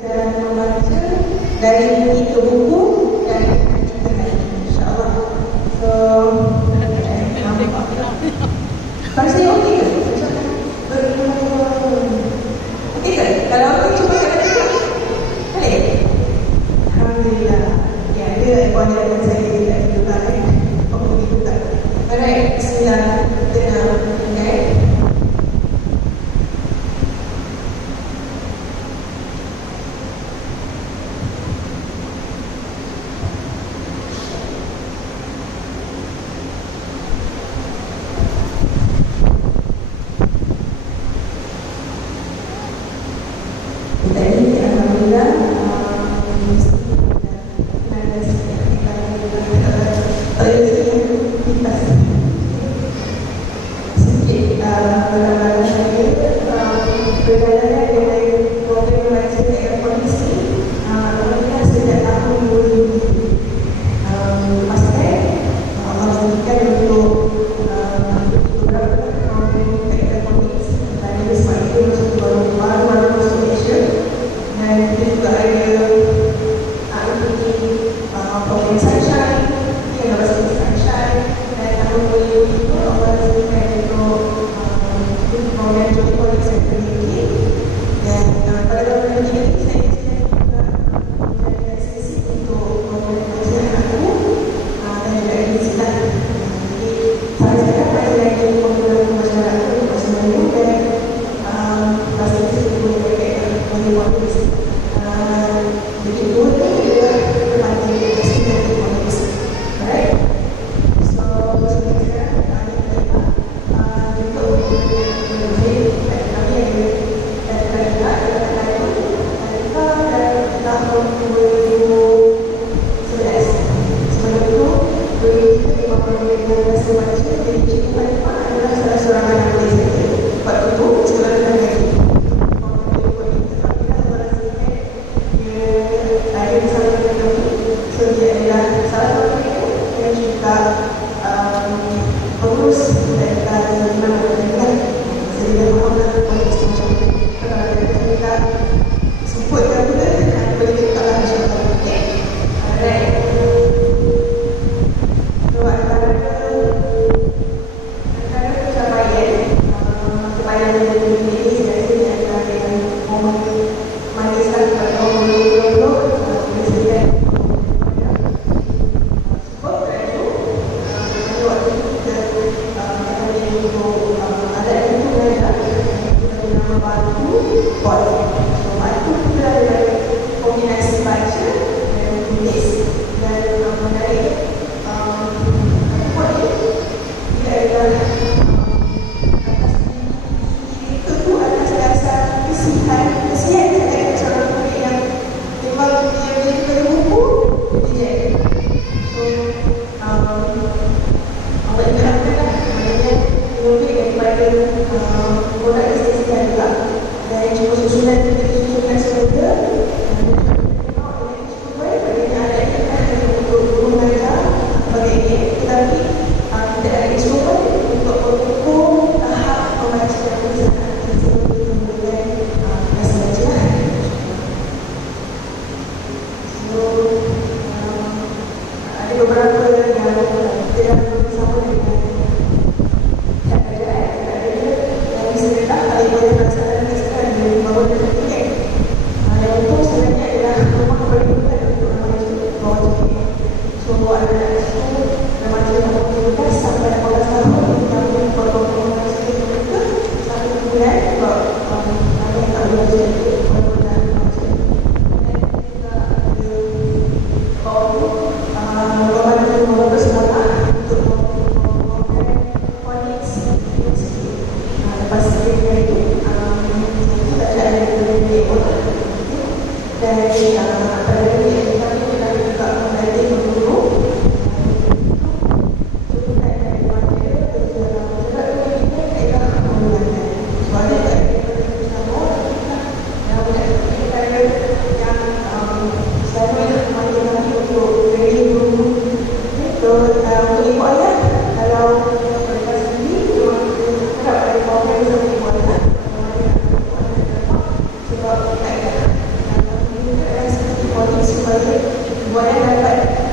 dan membaca dari 3 buku dan kita insyaAllah. So, kalau saya okey ke? Okey ke? Kalau okey cuba kata boleh? Alhamdulillah. Ya, dia ekor saya tidak juga kan. Oh, begitu tak? Alright, bismillah. Tenang, okay?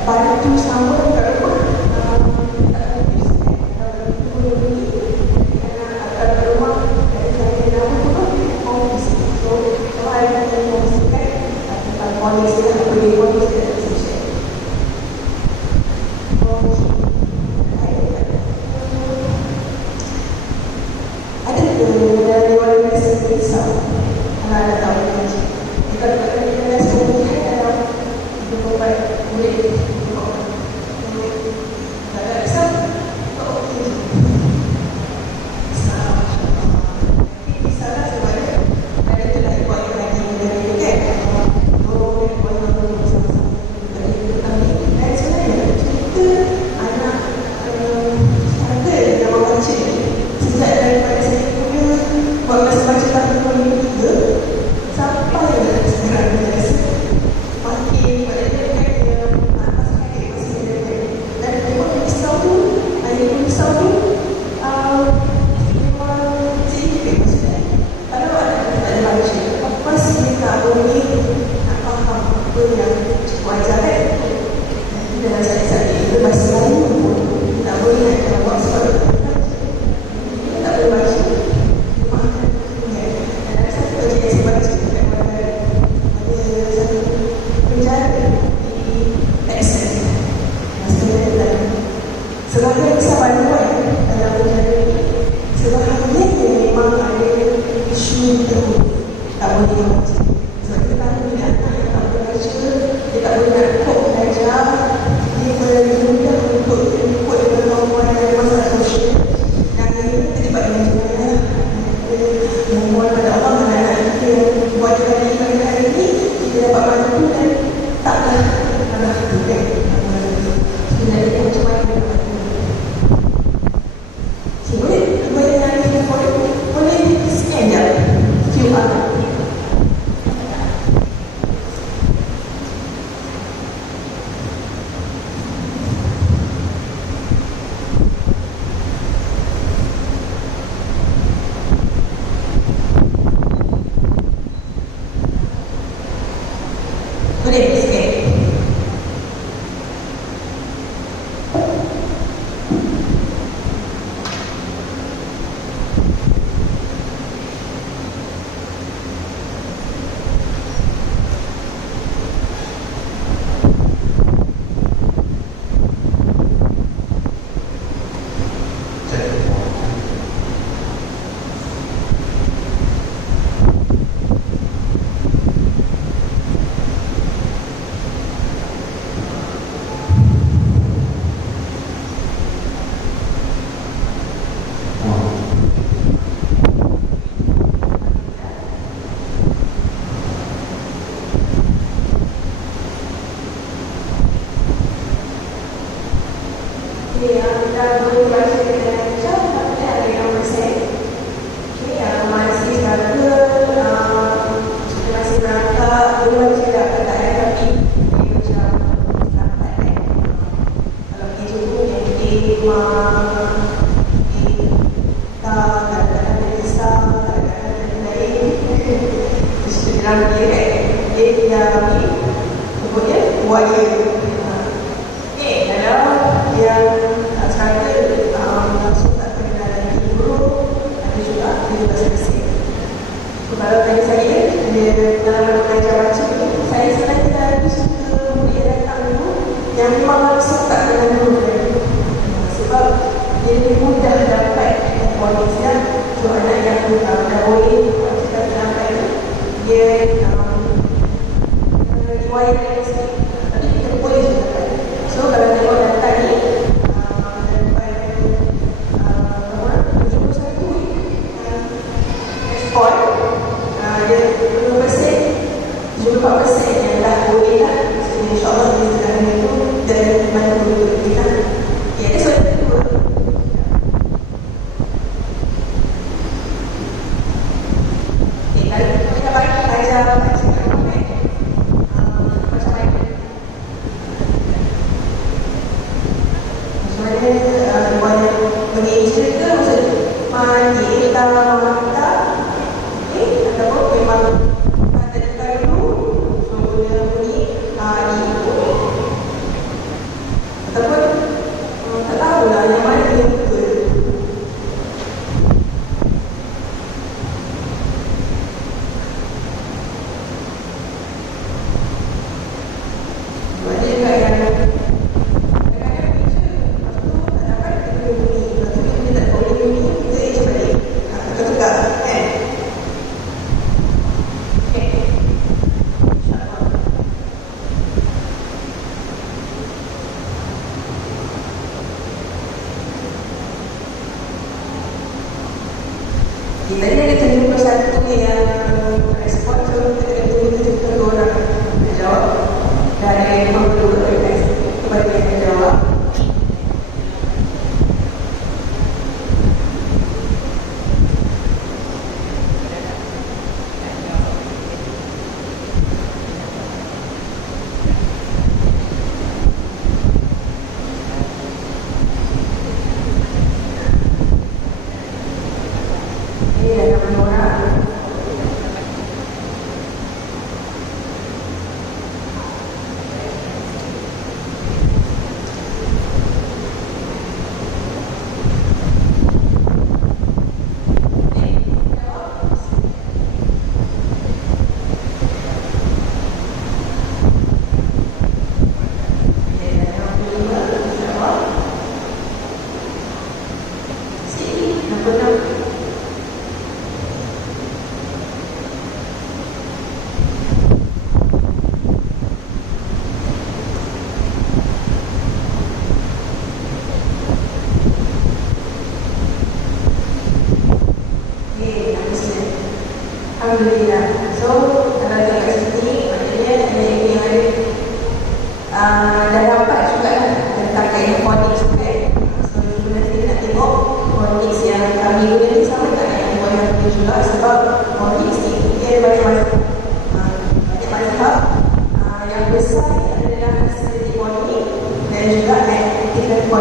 bantu sama kat rumah.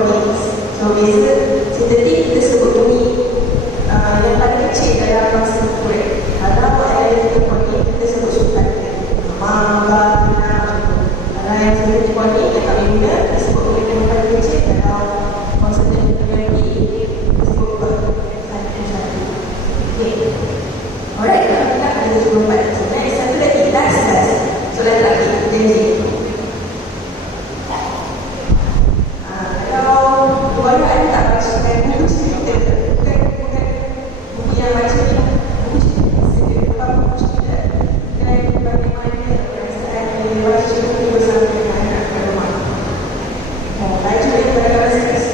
bodies. So biasa sintetik kita sebut bunyi yang paling kecil dalam bahasa Quran. Kalau analytical body kita sebut sultan. Mamba, kalau yang sintetik body yang kami guna kita sebut bunyi yang paling kecil dalam bahasa Quran kita sebut satu. Okay. Alright, kita ada 24. Sebenarnya satu lagi, last. Soalan terakhir, janji. Kalau baru ada tak bacakan buku cerita, bukan buku yang baca ni, buku cerita, buku cerita, dan bagaimana perasaan yang baca buku bersama dengan anak pada rumah. Baca daripada kawan stres.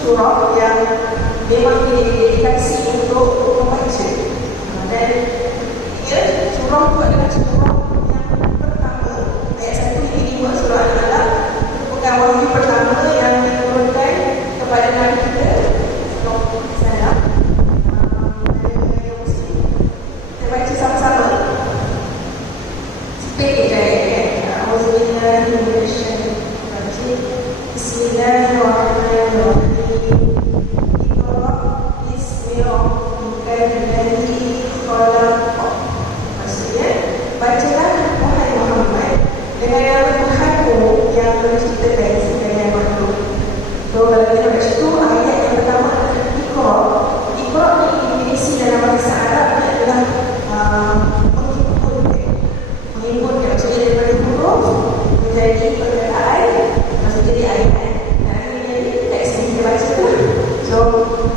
Surah yang memang didedikasi untuk membaca, dan ia surah itu adalah surah yang pertama, ayat 1 hingga 5 surah Al-Alaq merupakan wahyu pertama yang diturunkan kepada Nabi kita SAW. Kita baca sama-sama sepedih ayat. Bismillahirrahmanirrahim. Maksudnya, bacalah wahai Muhammad dengan nama Tuhanmu yang menciptakan segala makhluk. So, kalau kita baca itu, ayat yang pertama adalah Iqra. Iqra ni definisi dalam bahasa Arab adalah menghimpunkan. Maksudnya daripada huruf menjadi perkataan, maksudnya jadi ayat. Dan akhirnya jadi teks yang kita baca tu. So,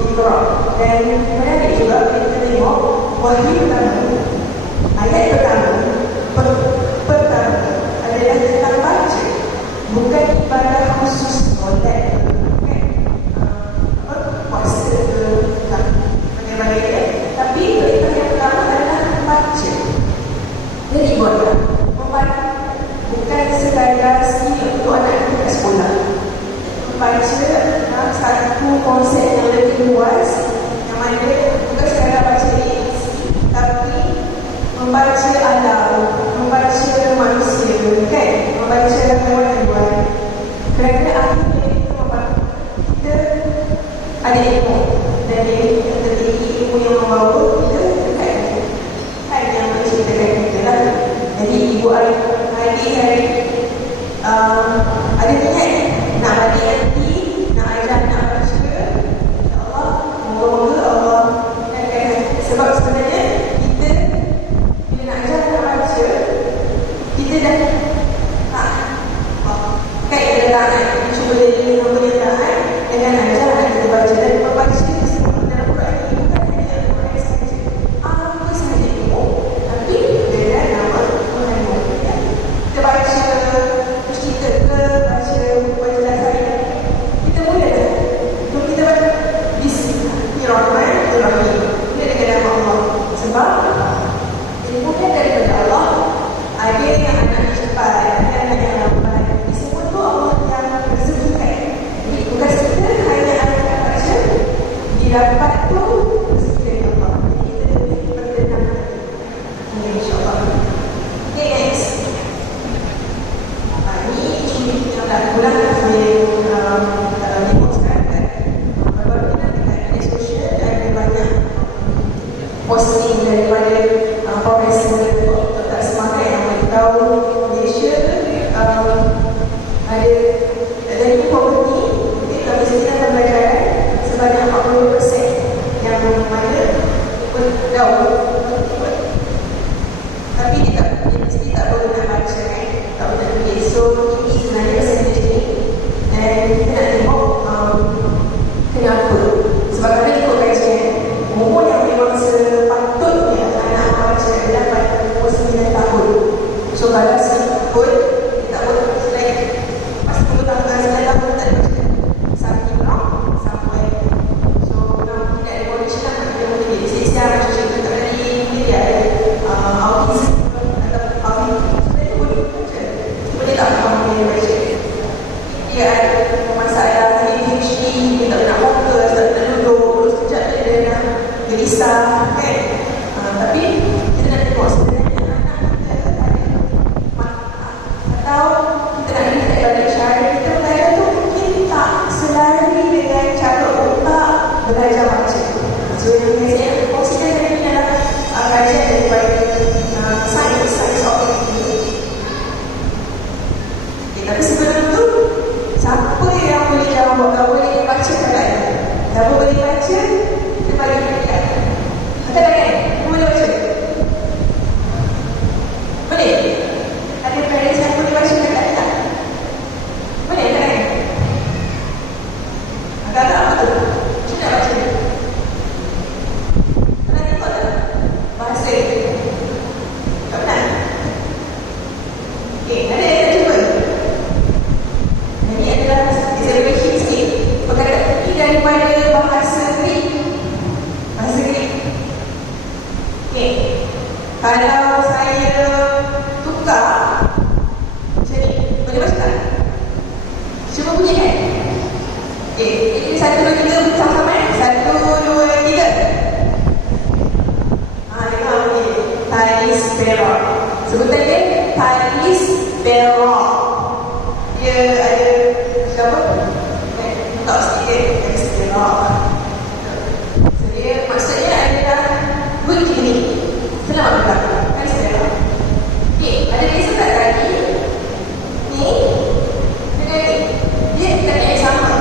Iqra. Dan menarik juga kita tengok wahyu pertama, ayat pertama pertama adalah tentang baca, bukan ibadah khusus solat, puasa ke bagaimana dia, tapi perintah yang pertama adalah membaca. Jadi ibadah membaca bukan sekadar skill untuk anak kita kat sekolah. Membaca satu konsep yang lebih luas, yang mana bukan sekadar baca tapi membaca alam, membaca manusia, kan? Membaca haiwan-haiwan. Kerana akhirnya kita ada ilmu, dan ketika ilmu yang membawa kita dekat kan yang menceritakan kita lah. Jadi ibu adik hari ada niat nak balik nanti, nak ajar, nak baca. InsyaAllah, moga-moga Allah akan, sebab sebenarnya kita bila nak ajar, nak baca, kita dah posting daripada Profesor Dr. Semangat yang beritahu Malaysia ada dari poverty dalam kemiskinan pembelajaran sebanyak 40% yang mana tahu, tapi dia mesti tak perlu nak baca kan, tak perlu nak tulis. So ini sebenarnya percentage ni, dan kita nak tengok kenapa. Sebab kalau ikut kajian, umur yang memang sepatutnya anak membaca adalah pada umur 9 tahun. So kalau pun kita pun selain pas 10 tahun, 9 tahun tak baca sampai sampai. So kalau tidak ada condition lah, kita mungkin jadi siap macam cerita tadi, mungkin dia ada autism atau autism, sebenarnya boleh baca, boleh tak faham dia baca. Dia ada masalah ADHD, dia tak nak fokus, tak nak duduk, sekejap dia nak gelisah kan. Tapi kita nak tengok sebenarnya anak kita ada atau kita nak lihat balik cara kita belajar tu mungkin tak selari dengan cara otak belajar baca. So yang saya kongsikan tadi adalah kajian daripada Science of Thinking. Tapi sebelum tu, siapa yang boleh jawab, tak boleh baca kan? Siapa boleh baca, kita bagi dekat. Ada kan? Boleh baca? Boleh? Ada parents yang boleh baca dekat tak? Boleh kan? Agak-agak apa tu? Macam nak baca? Pernah tengok tak? Bahasa? Tak pernah? Okay, ada yang nak cuba? Ini adalah disability sikit. Perkataan ini daripada bahasa Greek. Bahasa Greek. Okay. Kalau saya tukar macam ni, boleh baca tak? Cuba bunyi kan? Okay. Ini 1, 2, 3 sama-sama kan? 1, 2, 3. Dengar bunyi. Thalys Berok. Sebutan dia Thalys Berok. Dia ada siapa? Tak sikit Thalys Berok. So dia maksudnya adalah good clinic. Selamat berlaku Thalys Berok. Okay, ada beza tak tadi? Ni dengan ni, dia tak ada yang sama.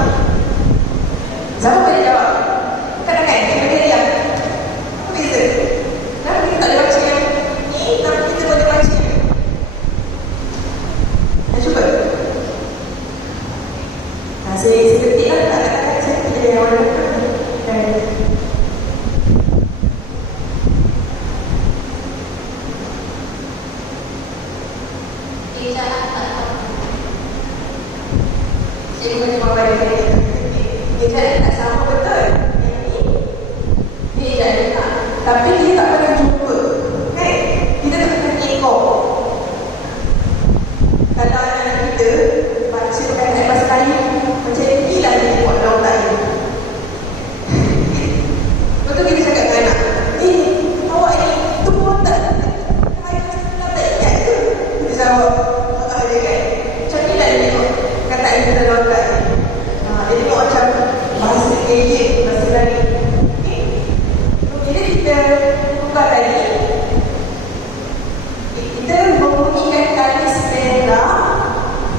Siapa boleh jawab? Bukan-bukan, kita boleh diam. Apa beza? Kenapa kita tak boleh baca yang ni, tapi kita boleh baca yang ni? Cuba. Saya ketik lah, tak saya ketik yang warna dan saya boleh membaca dia tak sama betul. Yang ni dia tak ada, tapi dia tak pernah jumpa kan? Kita tak pernah tengok. Kalau anak kita baca perkataan bahasa Melayu macam ni lah dia buat dalam otak dia. Betul kita cakap dengan anak, awak ni tu tak ingat ke? Dia jawab tak ada kan? Macam ni lah dia tengok perkataan kita dalam otak dia. Dia tengok macam bahasa gayet, bahasa Melayu. Bila kita buka tadi, kita membunyikan Thalys Berok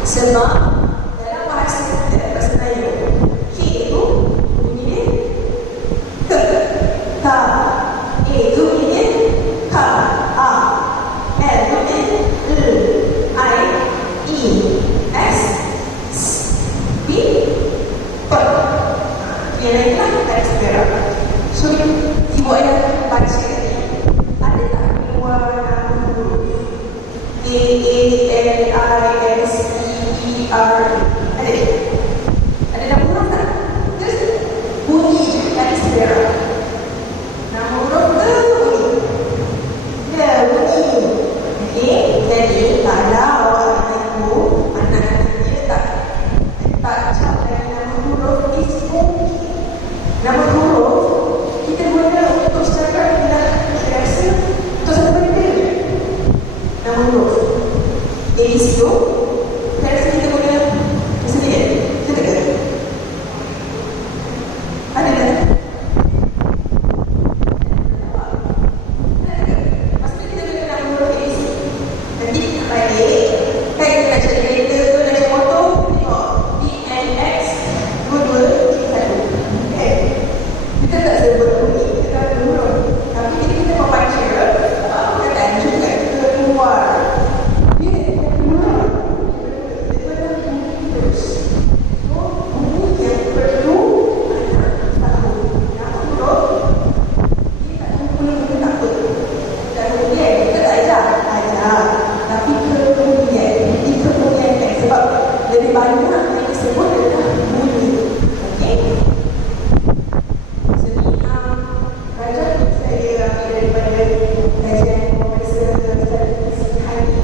sebab dalam bahasa kita, bahasa Melayu, K itu bunyi dia ke, ta, A itu bunyi dia ka, a, L itu bunyi l, I, E, S, S, B, P. Yang lain lah Thalys Berok. So ibu ayah baca ni, ada tak keluar nama huruf A, A, L, I, S, E, R, daripada kajian Profesor Hani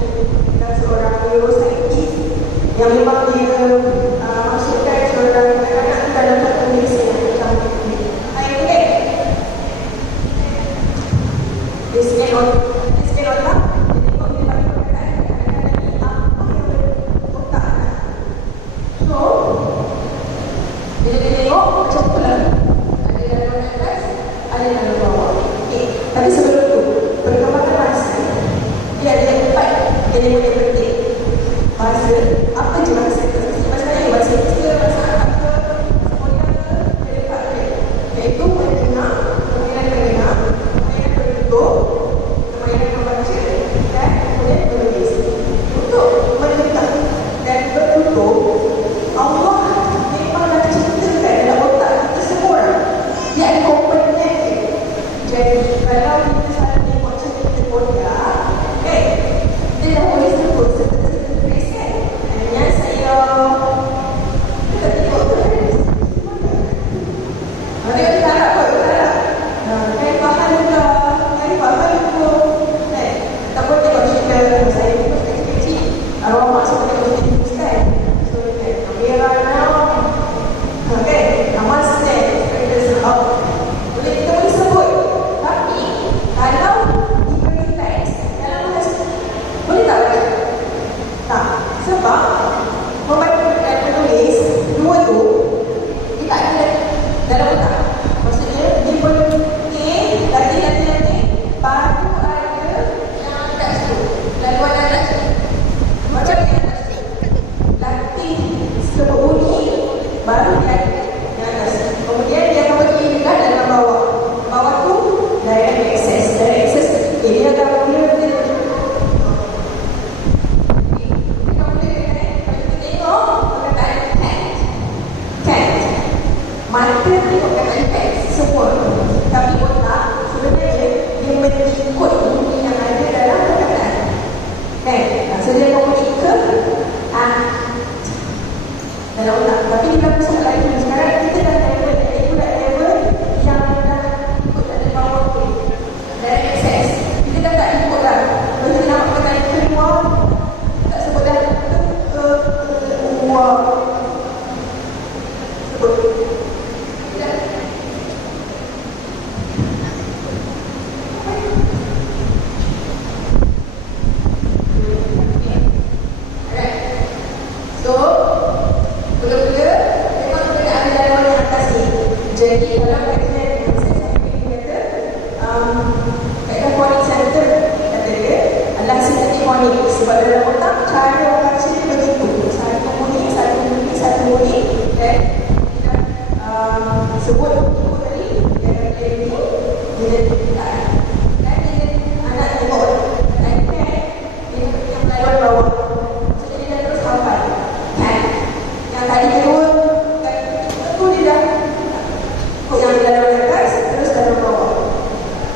dan seorang neuroscientist yang memang dia masukkan seorang anak-anak dalam satu medicine yang macam ini. Okay. Dia scan otak. Dia tengok dia bagi perkataan kadang-kadang ni apa yang otak anak. So, bila dia tengok macam tu lah. Ada dalam atas, ada dalam bawah. Okay. Tapi sebelum tu, perkembangan bahasa dia ada 4 elemen yang penting. Bahasa, apa je bahasa? Bahasa Melayu, bahasa Inggeris, bahasa Arab ke, bahasa Korea ke, dia ada 4 dia. Iaitu mendengar, kemungkinan mendengar, kemungkinan bertutur, kemungkinan membaca dan kemudian menulis. Untuk mendengar dan bertutur, Allah memanglah ciptakan dalam otak kita semua orang. Dia ada komponen dia. Jadi kalau kita selalu tengok cerita Korea, dia dah boleh sebut serta-serta present. Hanya saya kita tengok tu ada di mana. Dia kata tak nak kot, tak nak. Kan faham ke, kan faham ke. Ataupun tengok cerita saya tengok kecil-kecil. Arwah mak semua tengok cerita Ustaz. So dia kamera now. Okay, amal stand. Boleh kita boleh sebut. Tapi kalau diberi teks dalam bahasa boleh tak baca? Tak. Sebab membaca dan menulis dua tu dia tak ada dalam otak. Maksudnya dia perlu latih baru ada yang kat situ. Laluan anak situ. Macam ni anak situ. Latih sebut bunyi baru dia ada yang atas. Kemudian dia akan pergi dekat dalam bawah. Bawah tu direct access. Direct access dia akan mula dia mata tengok kanan teks semua. Tapi otak sebenarnya dia mengikut bunyi yang ada dalam perkataan. So dia akan bunyi ke dalam otak. Tapi dia dah pusat lagi. Sekarang kita dah level yang dah ikut ada bawah tu. Direct access. Kita dah tak ikut dah. Lepas kita nampak perkataan keluar, tak sebut dah keluar. Sebut. Jadi dalam kajian saya kata kaedah fonik center kata dia adalah sintetik fonik. Sebab dalam otak cara baca dia begitu, satu bunyi dan kita sebut ibu tadi dia akan dia tak dan dia anak tengok iPad dia yang laluan bawah, so dia dah terus hafal kan. Yang tadi kedua tu dia dah yang dalam atas terus dalam bawah.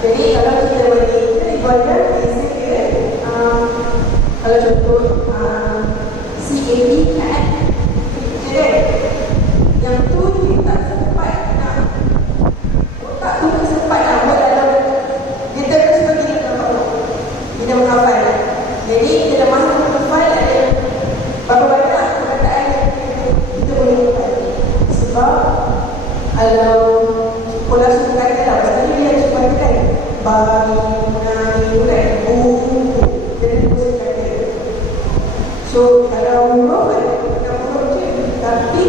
Jadi kalau kita bagi kita ibadah dia kalau contoh CAD kan yang tu dia tak sempat nak otak tu tak sempat nak buat dalam dia terus pergi dalam bawah. Dia dah menghafal. Jadi dia dah masuk menghafal ada berapa banyak perkataan yang kita boleh hafal. Sebab kalau sekolah suka kata lah, maksudnya dia cuma kan bagi, menari, kan, buku, dan buku kata. So, kalau huruf kan, bukan huruf je. Tapi,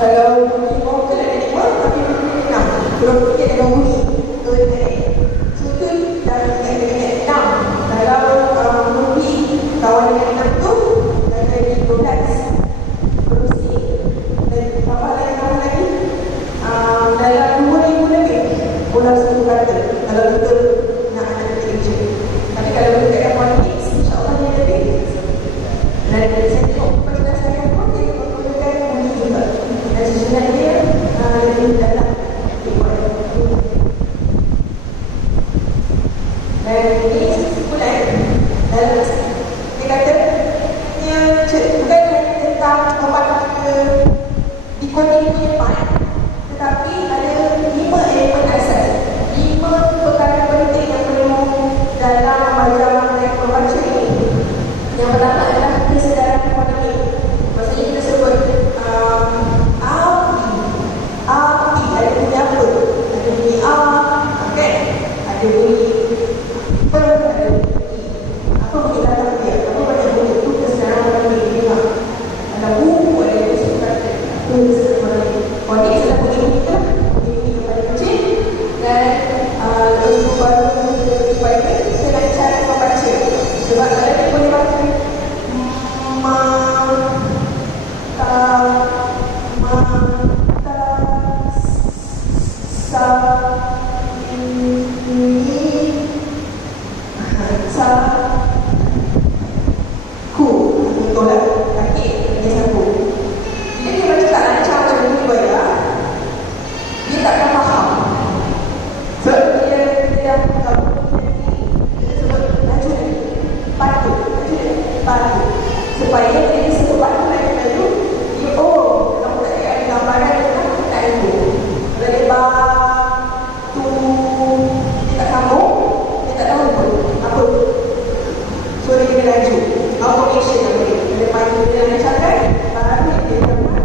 kalau bunyi vokal ada 5, tapi bunyi 6. Huruf dia ada bunyi, so, tu dah dengan 6. Kalau bunyi kawan dengan 6 tu, dah jadi 12. Dalam 2,000 lebih ulang satu kata kalau betul nak ada literature. Tapi kalau betul kat phonics, insyaAllah dia lebih. Dan saya tengok penjelasan pun dia menggunakan bunyi juga. Dan susunan dia lebih dalam. Dan ini kesimpulan dalam dia kata bukan tentang membaca dikonik punya part, tetapi ada 5 elemen asas. 5 ada bunyi per, ada bunyi apa bunyi belakang dia, apa banyak bunyi itu kesedaran orang boleh dengar. Ada buku, ada surat, apa kesedaran konik sudah bunyi-bunyi lah, bunyi-bunyi yang paling kecil. Dan lepas itu baru kita nak cara membaca. Sebab kalau dia boleh baca ma, ta, ma, ta, sa, ini, sa, ku. Betul lah. Kaki dia sapu. Bila dia baca tak lancar macam ni ya, dia tak akan faham. Sebab dia dah gabung dia sebut laju batu, batu. Supaya dia sebut batu laju, dia kalau tak ada gambaran dia tak ilmu. Kalau dia batu, dia tak sambung, dia tak tahu pun apa. So dia kena laju. Automation yang boleh. Dia panggil dia lancarkan, baru dia dapat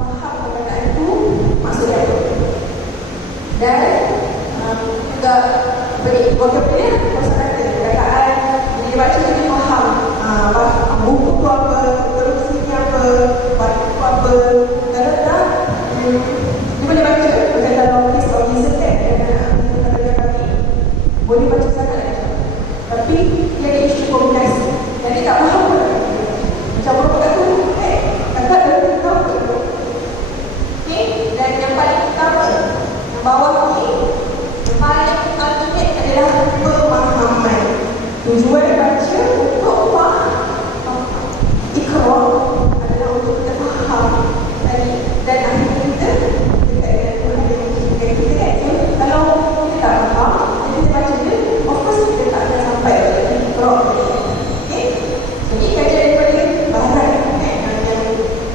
faham perkataan itu maksudnya apa. Dan juga beri vocabulary pasal kata perkataan dia baca dia faham buku tu apa, korupsinya apa, batu tu apa. Kalau tak dia boleh baca macam dalam list organism kan dia kami boleh baca sangat lagi. Tapi dia ada isu komunikasi dan dia tak faham pun macam apa tu kakak dia tahu pun. Dan yang paling utama yang bawah ni paling ultimate adalah pemahaman. Tujuan baca untuk ikrar adalah untuk kita faham dan akhirnya kita dekat dengan Tuhan kita kan. Kalau kita tak faham dan kita baca dia, of course kita tak akan sampai ke ikrar. Okay? Jadi kajian daripada barat yang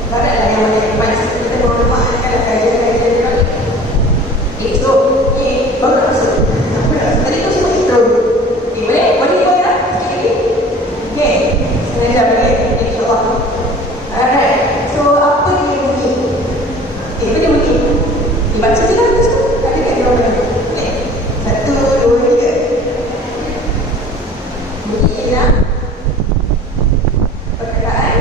barat lah yang banyak kita menggunakan kajian-kajian dia. Okay, so baru nak masuk. Tadi tu semua intro. Okay, boleh? Boleh buat tak? Okay. Sengaja boleh. InsyaAllah. Alright. So, apa dia bunyi? Okay, apa dia bunyi? Dibaca je lah. Ada kat dia orang. Okay. 1, 2, 3. Bunyi ialah perkataan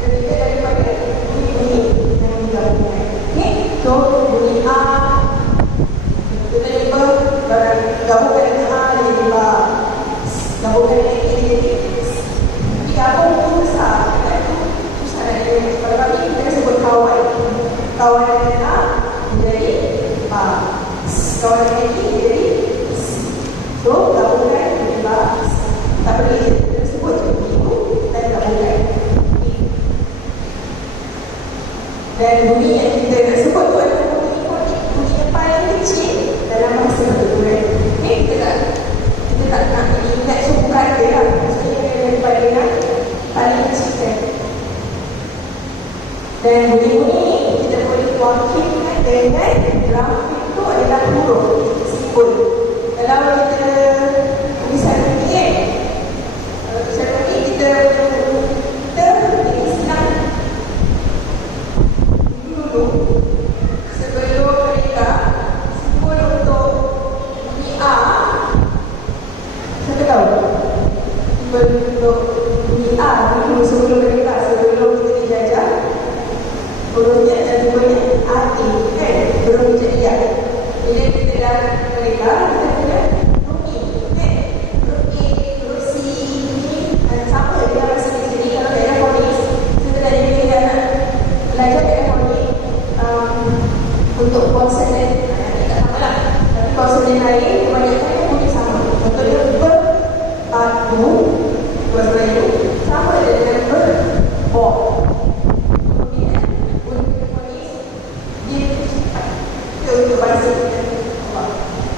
terdiri daripada bunyi-bunyi yang digabungkan. Okay. So, bunyi A. Kita gabungkan dengan A dia jadi ba. Gabungkan dengan A dia jadi digabung tu besar. Itu susah nak jadi. Kalau kami kita sebut kawan. Kawan dengan A dia jadi ba. Kawan dengan A dia jadi so gabungkan jadi ba. Tak boleh kita sebut itu dan gabungkan. Dan bunyi yang kita nak sebut tu adalah bunyi yang paling kecil dalam bahasa Melayu. Kita tak nak ingat suku kata lah. Maksudnya daripada yang paling kecil kan. Dan bunyi-bunyi kita boleh wakilkan dengan grafik itu adalah huruf, simbol. Kalau kita tulisan bunyi kan, kalau tulisan bunyi kita ini senang dulu sebelum mereka simbol untuk bunyi A. Siapa tahu? Simbol untuk bunyi A dulu sebelum mereka, sebelum kita dijajah. Hurufnya dan simbolnya A, I kan? Belum jadi ya. Bila kita dah mereka, kita kena bunyi kan? Huruf A, huruf C, ini sama dia masih di sini. Kalau tak ada fonis, kita dah jadi nak belajar tak ada fonis untuk konsonan. Tak sama lah. Tapi konsonan lain kebanyakan bunyi sama. Contohnya ber, batu, bahasa Melayu sama dengan ber, bok. Untuk bahasa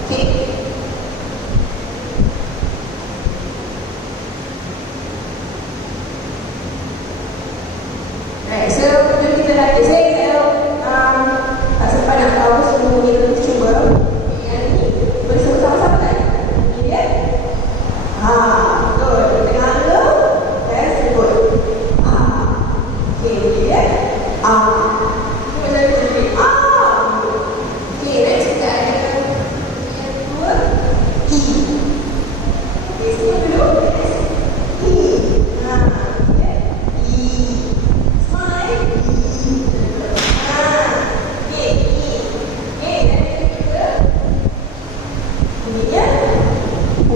okay.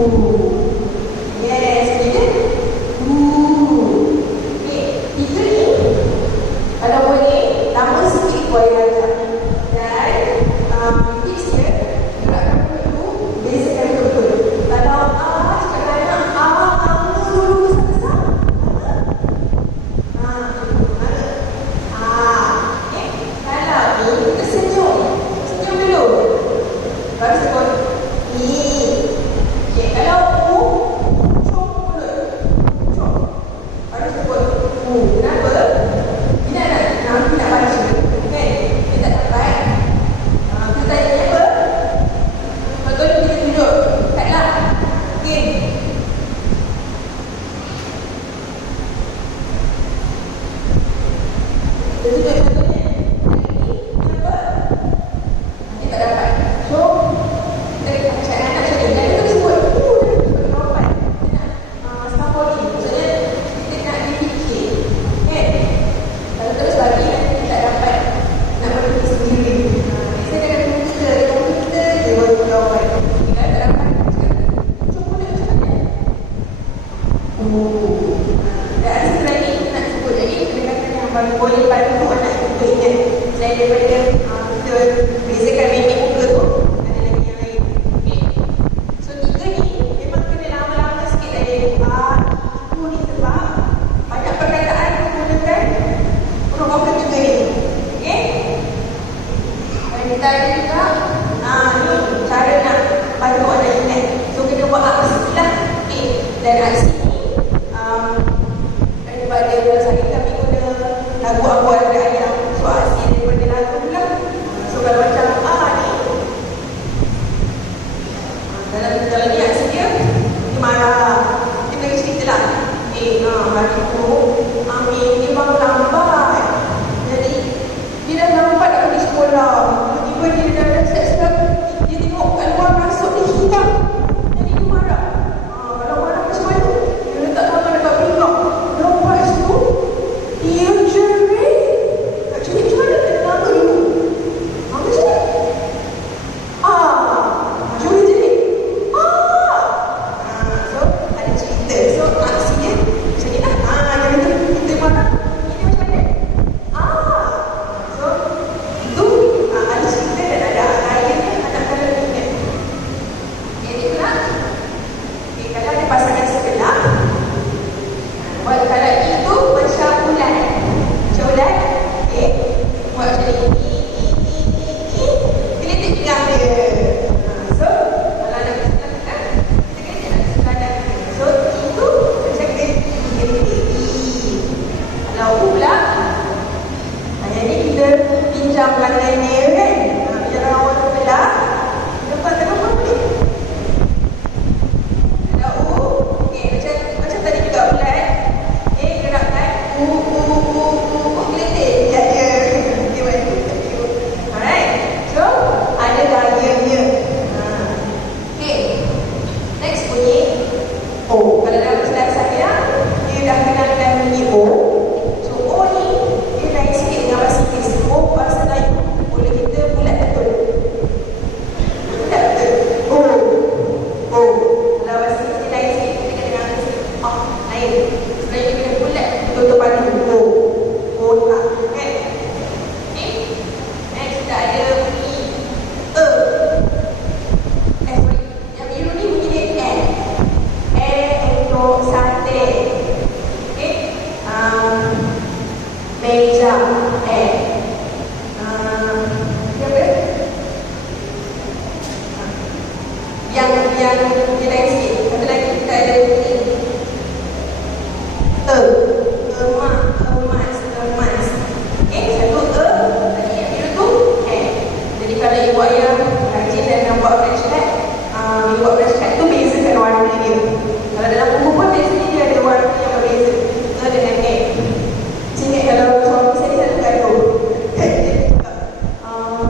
Yes, jadi okey, tiga ni kalau boleh lama sikit boleh ajar. Dan tips dia gerakkan mulut tu, bezakan betul-betul. Kalau cakap anak lama dulu besar-besar. Kalau ni kita senyum dulu. Baru sebut ni. Okay, kalau cop mulut. Cop. Baru sebut kenapa? Kita nak baca. Kan? Kita tak dapat. Kita tanya apa? Betul kita tunjuk. Taklah. Okay. Kita tunjuk contohnya. Kenapa? Nanti tak dapat. So, kita cakap anak macam ni. Dan kita sebut, sebut jawapan. Kita nak scaffolding. Maksudnya, kita nak difikir. Kan? Kalau terus bagi, kita tak dapat nak berfikir sendiri. Kita dengan komputer. Dia buat jawapan. Kita tak dapat. Cuba nak macam mana? Dan setelah ni, kita nak sebut lagi. Pendekatan yang paling boleh bantu anak kita ingat. Selain daripada kita bezakan mimik muka tu, ada lagi yang lain. Okay. So, tiga ni memang kena lama-lama sikit tadi. Itu ni sebab banyak perkataan menggunakan huruf vokal juga ni. Okay. Dan kita ada juga ni cara nak bantu anak ingat. So, kena buat aksi lah. Okay. Dan aksi ni daripada saya kami guna lagu Aku Ada Ayam. So, aksi daripada lagu pula. So, kalau macam ni dalam ni aksi dia marah. Dia bagi cerita lah. Hari tu Amin dia baru lambat. Jadi dia dah lambat nak pergi sekolah. Tiba-tiba dia dah siap-siap. Dia tengok kat luar masuk dia hilang. Jadi dia marah. Kalau marah macam mana? Dia letak tangan dekat pinggang. Lepas tu dia jerit. Tak jerit macam mana? Dia nama dulu. Macam ni? Macam mana jerit? So ada cerita. So aksi dia macam ni lah. Kita marah. Ini macam mana? So itu ada cerita dan ada akhirnya anak kalau ingat. Jadi pula kalau ada pasangan sebelah, kalau itu macam ulat. Macam ulat. Okay. Buat macam ni. Gelitik pinggang dia. So kalau anak sebelah kita gelitik anak sebelah dan so itu macam gelitik. Kalau pula yang ni kita pinjam lantai dia kan. Pinjam awal sebelah. Lepas tengok apa boleh. Kalau macam tadi juga ulat. Gerakkan gelitik. Ya. Dia bantu. Alright. So ada gayanya. Okay. Next bunyi O. Kalau dalam istilah saya, dia dah kenalkan bunyi O. So O ni dia lain sikit dengan bahasa Inggeris. O bahasa Melayu boleh kita bulat betul. Bulat betul. O. Kalau bahasa Inggeris dia lain sikit. Kita kena dengan lain. Sebenarnya kita kena bulat betul-betul padu. O tak. Kan? Okay. Next kita ada bunyi E. Sorry. Yang biru ni bunyi dia E. Untuk sate. Okay. Meja. Apa? Yang dia lain sikit. Satu lagi kita ada bunyi emas. Satu tadi yang biru tu Jadi kalau ibu ayah rajin dan nak buat flashcard, buat flashcard tu bezakan warna dia. Kalau dalam buku pun biasanya dia ada warna yang berbeza dengan Ingat kalau suami saya selalu gaduh.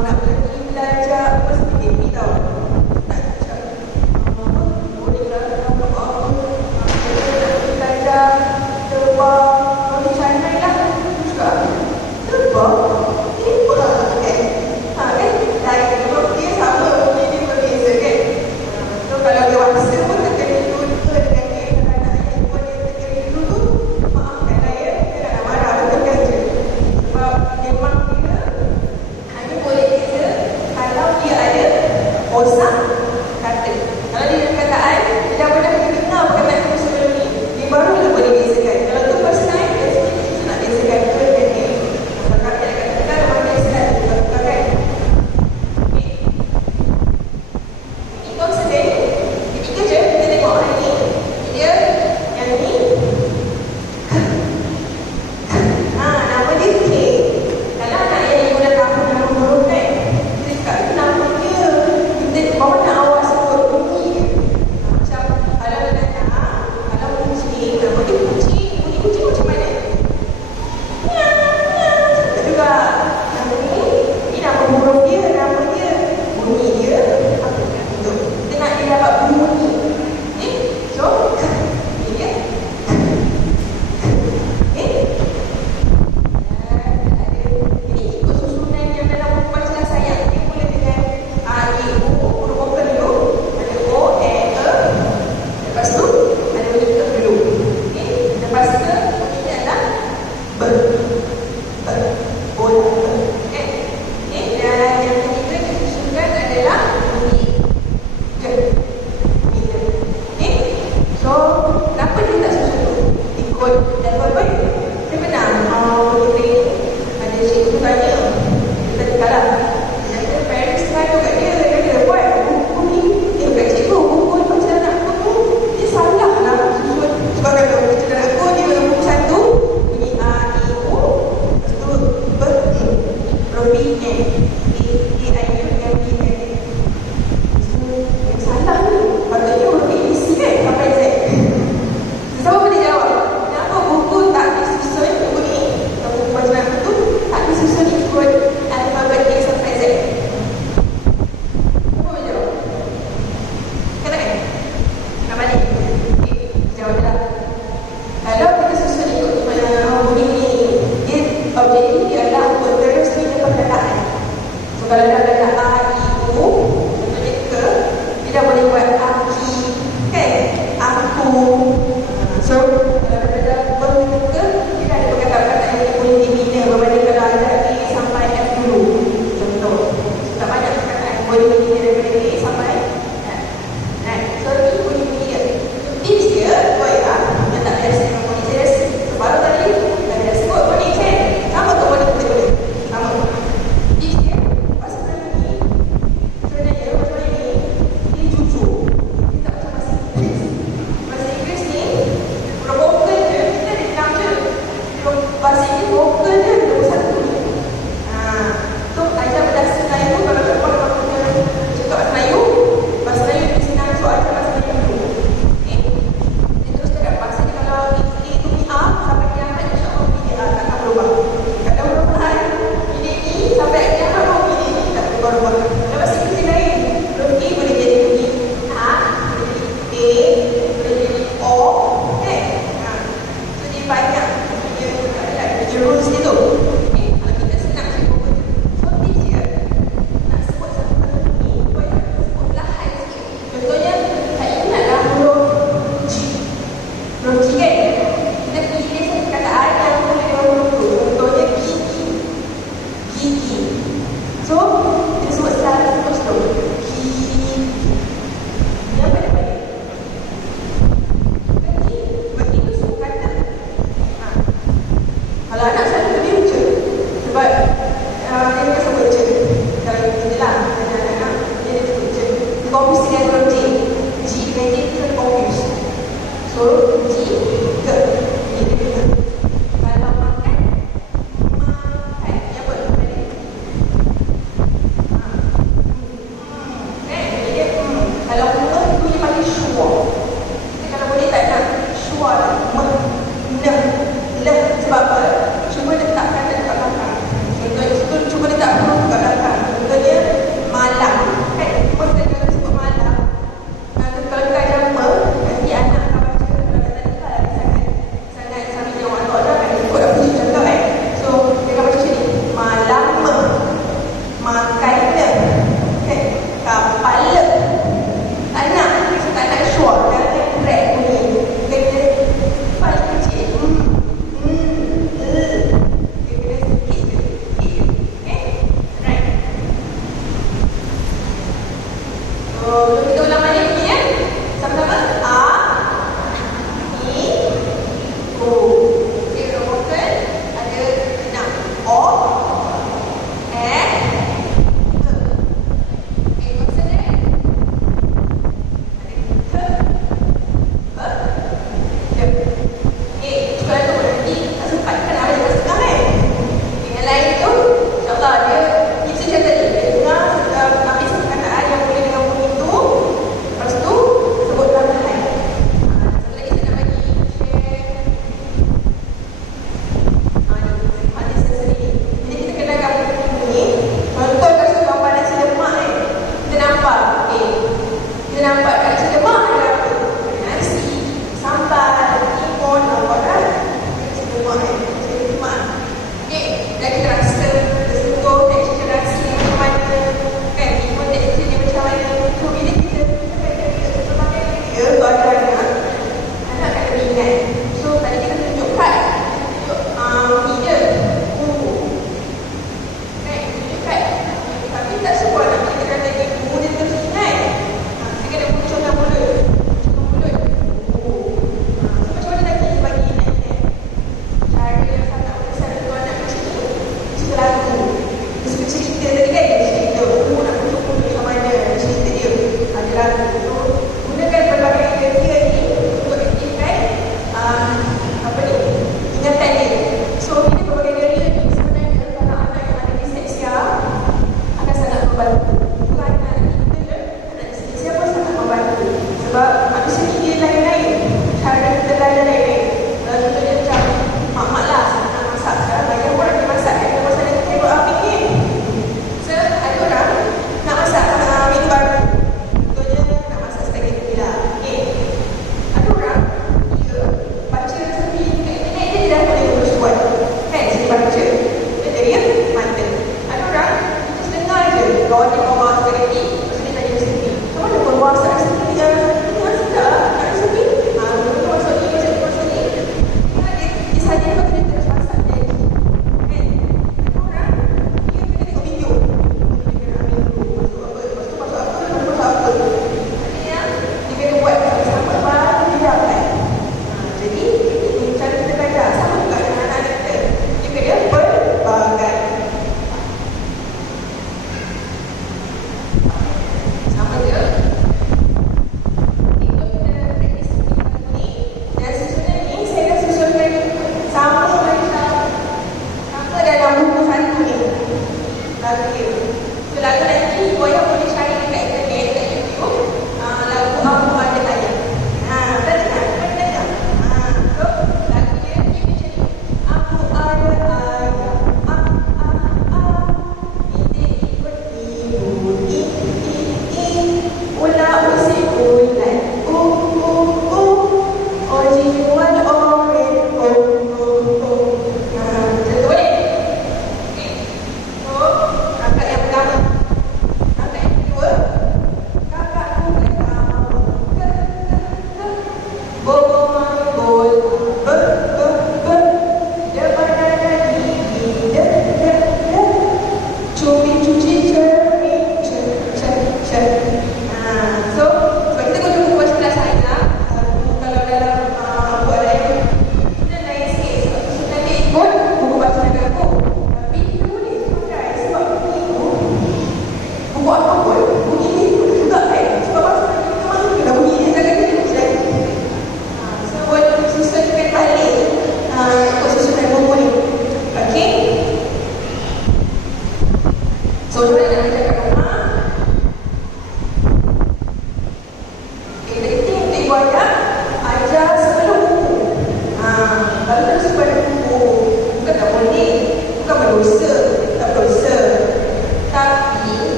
Nak pergi belajar apa seperti tau. Tak cakap boleh lah nak pergi belajar terbang pergi China lah. Cakap terbang? Terbang kan? Dia sama, dia berbeza kan? So kalau dia waksa pun terkena kalau dah ada A, I, U, contohnya ke, dia dah boleh buat aki, kan? Aku. So, kalau dah ada ke, dia dah ada perkataan-perkataan yang boleh dibina berbanding kalau ada A sampai F dulu. Contoh. Tak banyak perkataan yang boleh dibina daripada A sampai F. Right. So, ini boleh dibina. Tips dia, buat ya, dia tak biasa dengan ponik saya. Baru tadi, dah biasa sebut ponik saya. Sama tu ponik saya boleh. Sama. Tips dia, pasal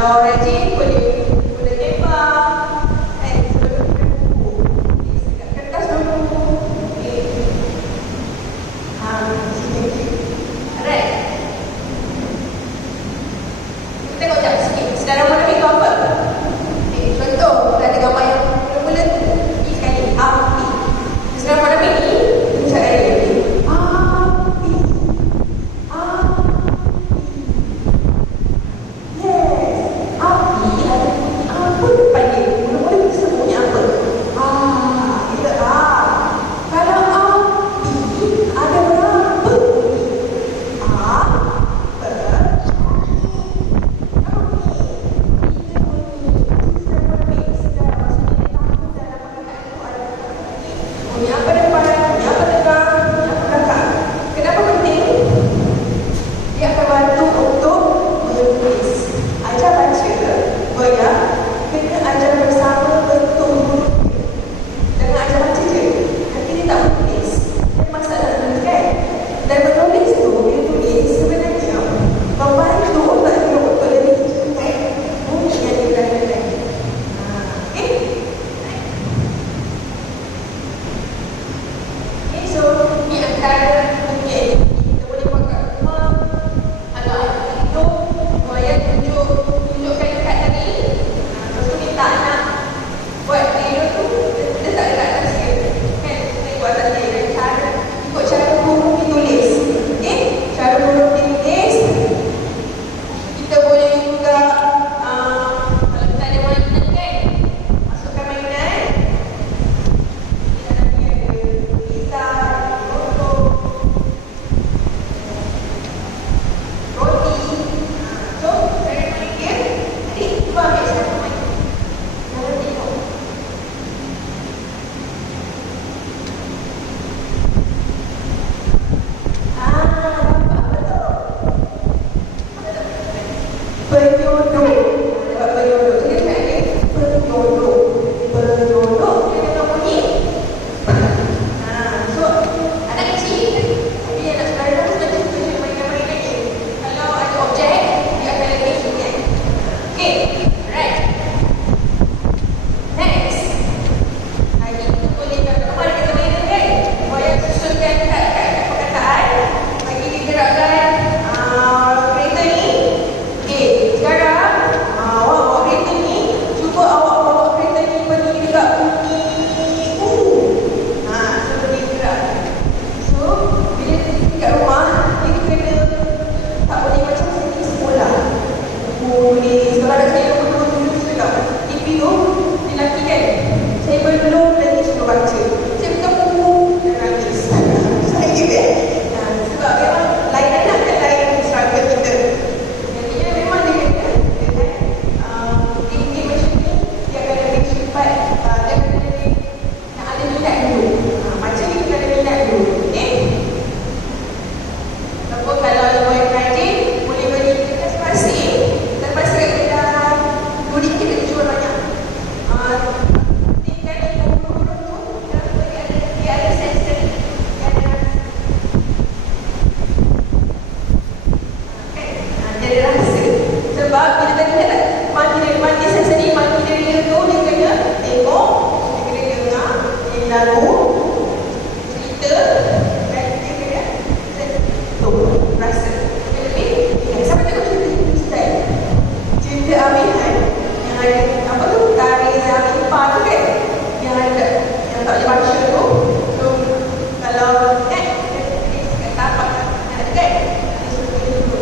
Kalau rajin boleh tembak. Sebelum kita buku. Sekat kertas dulu. Sini. Alright. Kita tengok jap sikit. Sekarang mana itu apa? Contoh, kita ada gambar yang mula-mula tu. Ini sekali. Api. Sekarang mana ini? Kita cakap dia. Api. Yes. Api ada bunyi apa depan dia? Mula-mula kita sebutnya apa? Kita Kalau api ada berapa bunyi? Bunyi apa depan, bunyi apa tengah, bunyi apa belakang. Kenapa penting? Dia akan bantu untuk menulis. Ajar baca, goyang, kena ajar bersama bentuk huruf dia. Jangan ajar baca je. Nanti dia tak menulis. Dia masalah menulis kan? Dan menulis tu, dia tulis sebenarnya membantu otak dia untuk lebih cepat bunyi yang dia gunakan. So, ni antara bunyi kita boleh buat kat rumah. Kalau ada hidup, saya tunjukkan dekat tadi. Lepas tu minta anak buat video tu, dia tak dekat atas dia. Kan? Saya buat atas dia. Ikut cara huruf ditulis. Okay? Cara huruf ditulis. Kita boleh juga, kalau kita ada mainan kan, masukkan mainan.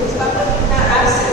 Sebab apa kita rasa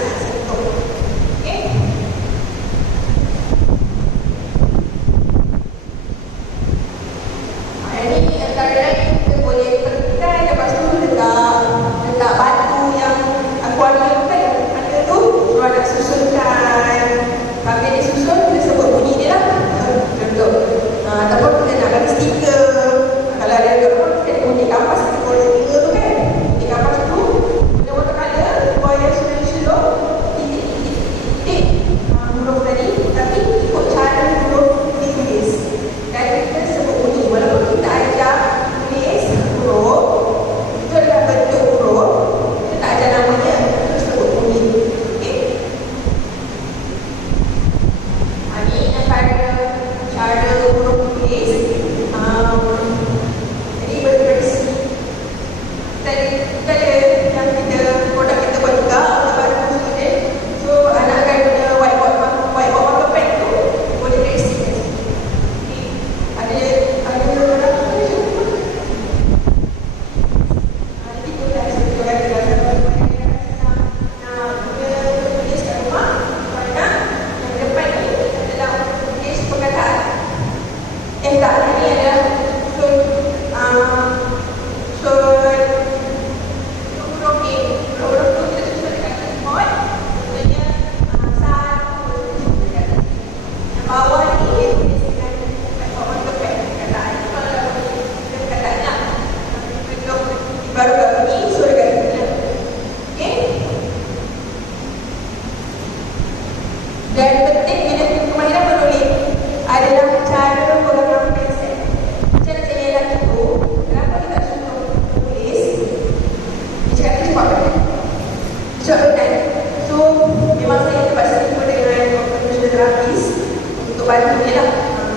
untuk bantu dia lah.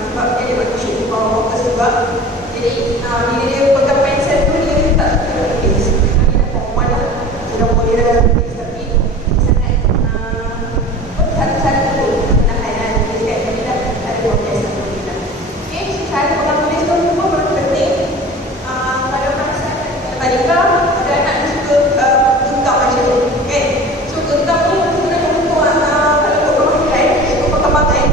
Sebab dia buat shoot bawa fokus juga. Jadi bila dia pegang pensel tu dia tak habis. Dia dah perempuan lah. Sudah boleh dah habis tapi sangat satu-satu penahanan. Dia cakap dia dah ada 12 tahun. Okay, cara pegang tulis tu pun penting. Pada masa balika ada anak yang suka genggam macam tu. Okay. So genggam ni sebenarnya untuk kalau kau pakai kau pakai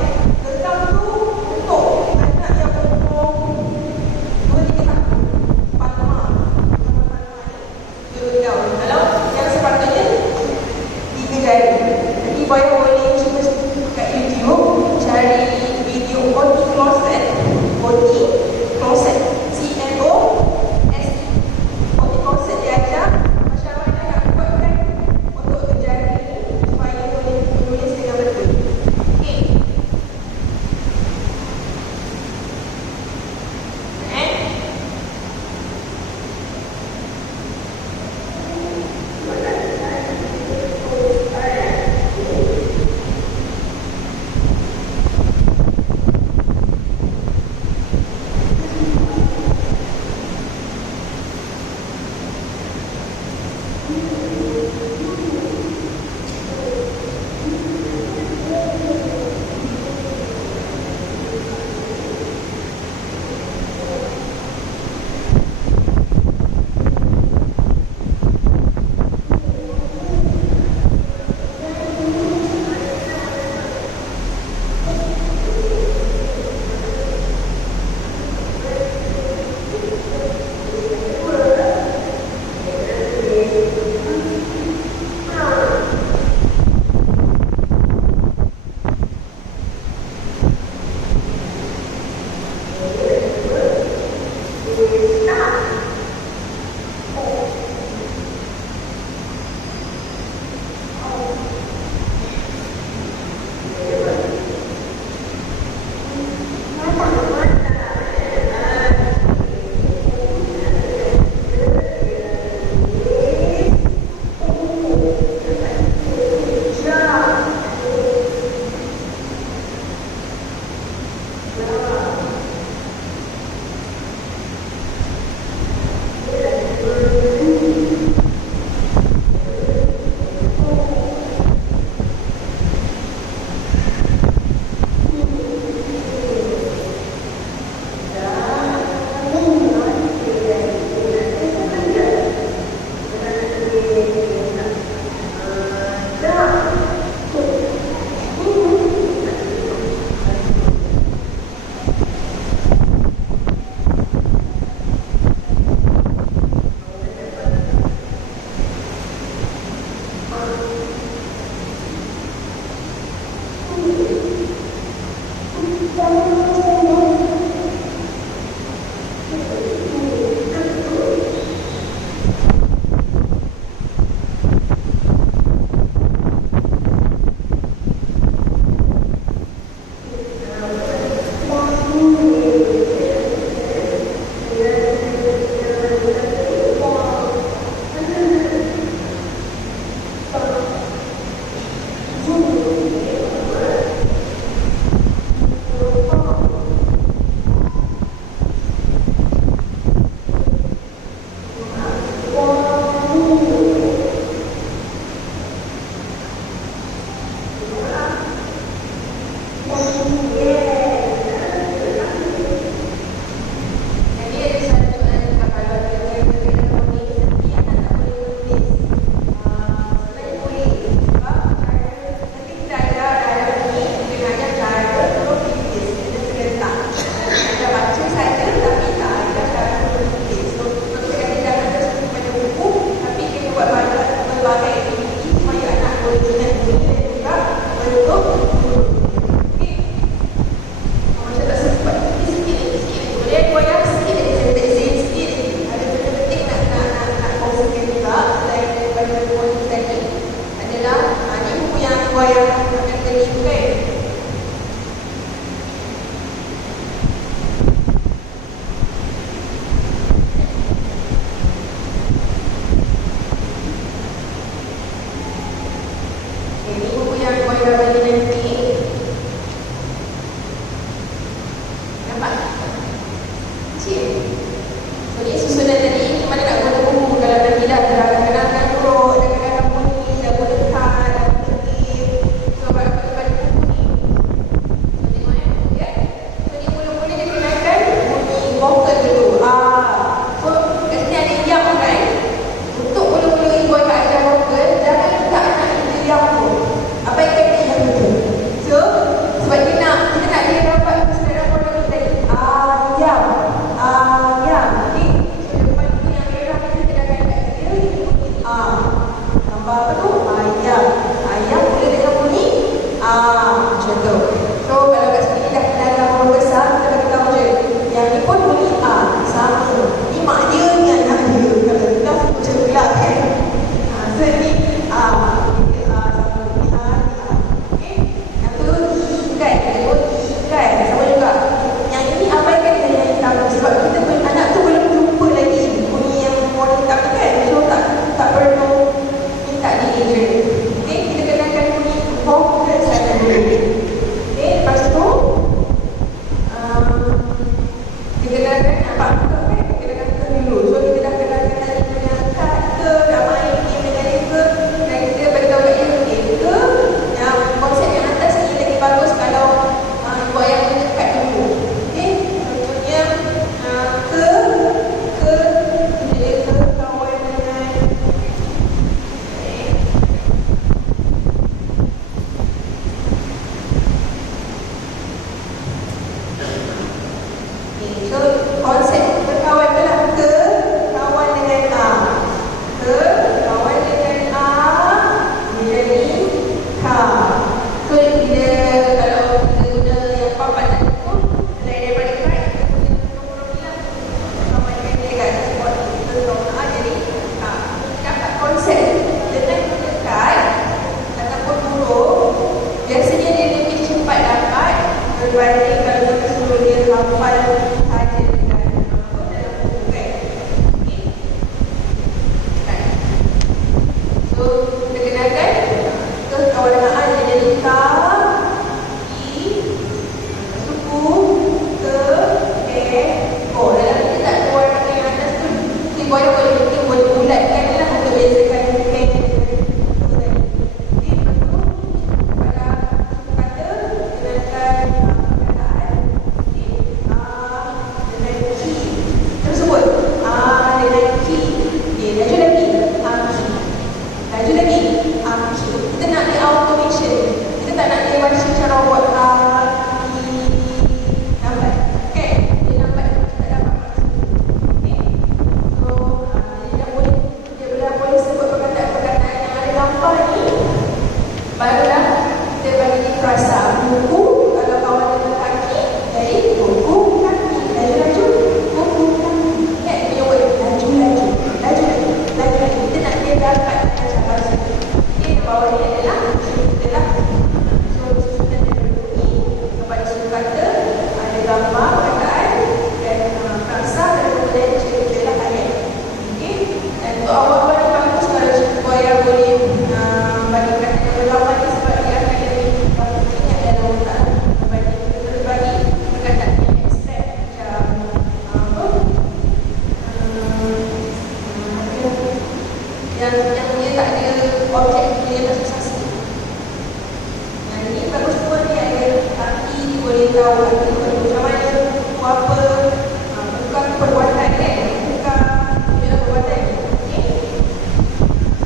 genggam tu untuk anak yang umur 2-3 tahun. Fatma ni genggam. Kalau yang sepatutnya 3 jari. Jadi boleh cuba kat YouTube cari video body closet. Body closet. CLOSET. Body closet dia ajar macam mana nak buatkan untuk jari ni supaya boleh menulis dengan betul. Okay. Apa tu? Ayam. Ayam boleh dengan bunyi macam tu. So kalau kat sini dah dalam huruf besar, kita bagi tahu je. Yang ni pun bunyi sama. Ni mak dia ni anak dia. Kalau kita macam gelap kan. So ni sama bunyi okay. Yang tu ikan. Ikan. Sama juga. Yang ini abaikan dengan yang hitam. Sebab kita anak tu belum jumpa lagi bunyi yang warna hitam ni kan. So tak perlu minta di-agent. Okay, kita kenakan bunyi vokal saja dulu. Okay, lepas tu kita kenakan apa kita kan? Kita kenakan dulu. So kita dah kenakan tadi punya kad ke, dah main game dengan dia ke, dan kita beritahu kat dia okay ke. Yang konsep yang atas ni lagi bagus kalau ibu ayah punya kad dulu. Okay, contohnya ke dia ke kawan dengan so konsep berkawan tu lah ke kawan dengan ke kawan dengan dia jadi so bila kalau kita guna yang papan tadi tu selain daripada kad kita punya nombor ni lah kawan dengan dia kan sebab kita tahu jadi cakap konsep dengan guna kad ataupun huruf biasanya dia lebih cepat dapat berbanding kalau kita suruh dia hafal saja dengan dalam buku kan. So kita kenalkan ke kawan dengan dia jadi ka, i, suku, ke, ko. Dalam kita tak ada warna yang atas tu. Kita boleh bulatkan lah untuk bezakan ke. Kita nak dia automation. Kita tak nak dia baca secara robot lambat. Okay? Dia lambat kita tak dapat maksud. Okay? So dia boleh sebut perkataan-perkataan yang ada gambar ni. Barulah kita bagi dia frasa. Buku kalau kawan dengan kaki, jadi buku kaki. Laju-laju buku kaki. Okay? Dia buat laju-laju. Kita nak dia dapat macam bahasa. Bawah ni adalah so kita ada bunyi kepada satu kata ada gambar perkataan dan frasa dan kemudian cerita-cerita ayat. Okay? Dan untuk awal-awal ni bagus kalau cikgu ayah boleh bagi kata gambar ni sebab dia akan lebih ingat dalam otak berbanding kita terus bagi perkataan yang abstrak macam yang dia tak ada objek dia asosiasi. Yang ini bagus semua ni ada kaki boleh tahu kaki macam mana, buku apa, bukan perbuatan kan, bukan dia perbuatan. Okay.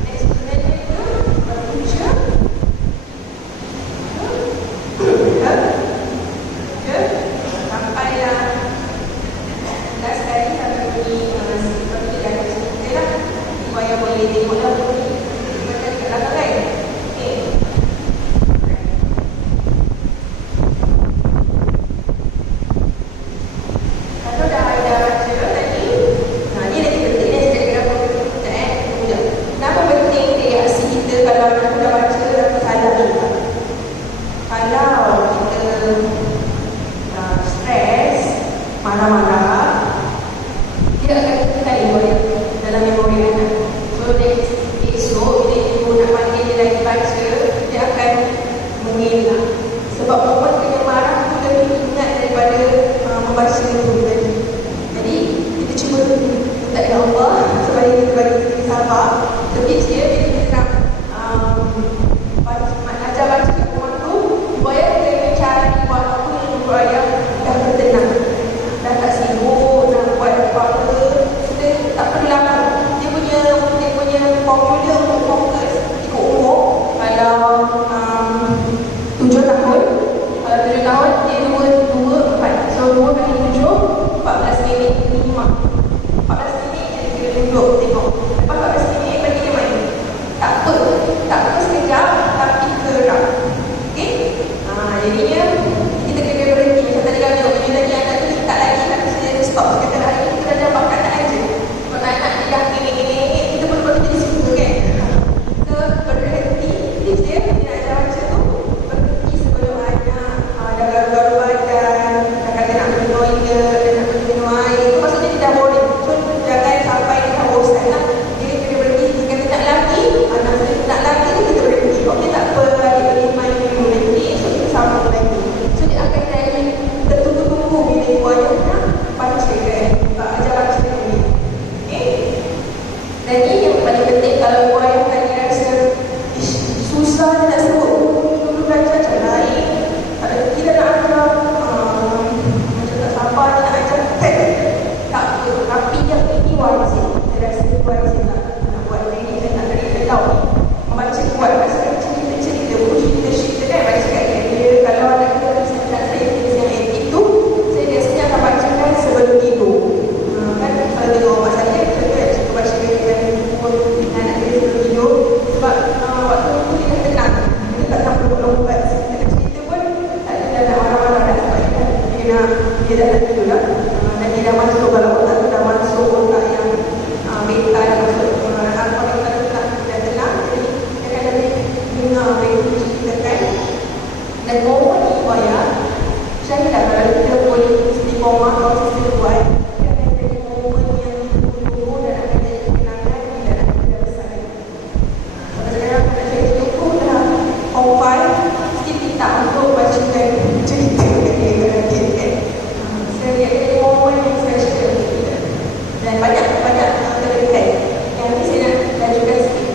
Next sebenarnya itu baca sampailah last kali sampai bunyi seperti dah kita lah. Ibu ayah boleh tengoklah bunyi. Kita Dan momen ibadah, syahidah kalau kita boleh istiqomah kalau kita buat, dia akan jadi momen yang ditunggu dan akan jadi kenangan dan akan kita besar. Sampai sekarang kita cari cukup dah Opal mesti minta untuk bacakan cerita dia kan. Saya lihat dia momen yang special untuk kita. Dan banyak kelebihan yang nanti saya nak lanjutkan sikit.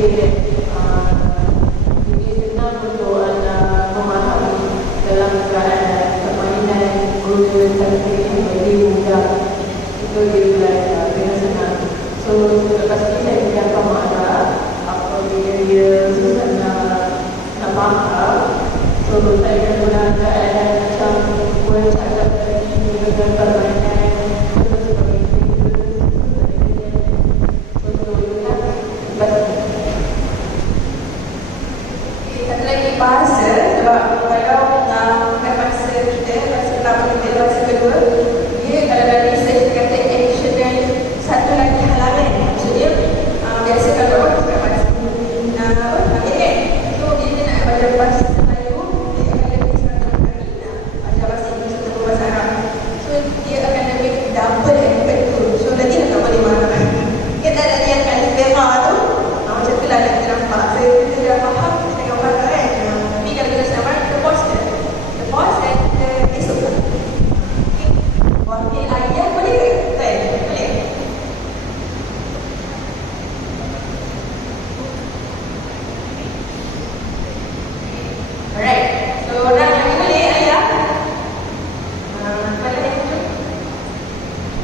boleh lebih senang untuk anak memahami dalam keadaan permainan guna teknik yang lebih mudah. Itu dia belajar dengan senang. So lepas ni saya biarkan marah apabila dia susah nak faham. So saya akan guna keadaan macam boleh cakap tadi dengan permainan terus sebagainya. Satu lagi bahasa, sebab kalau bahasa kita, bahasa pertama kita, bahasa kedua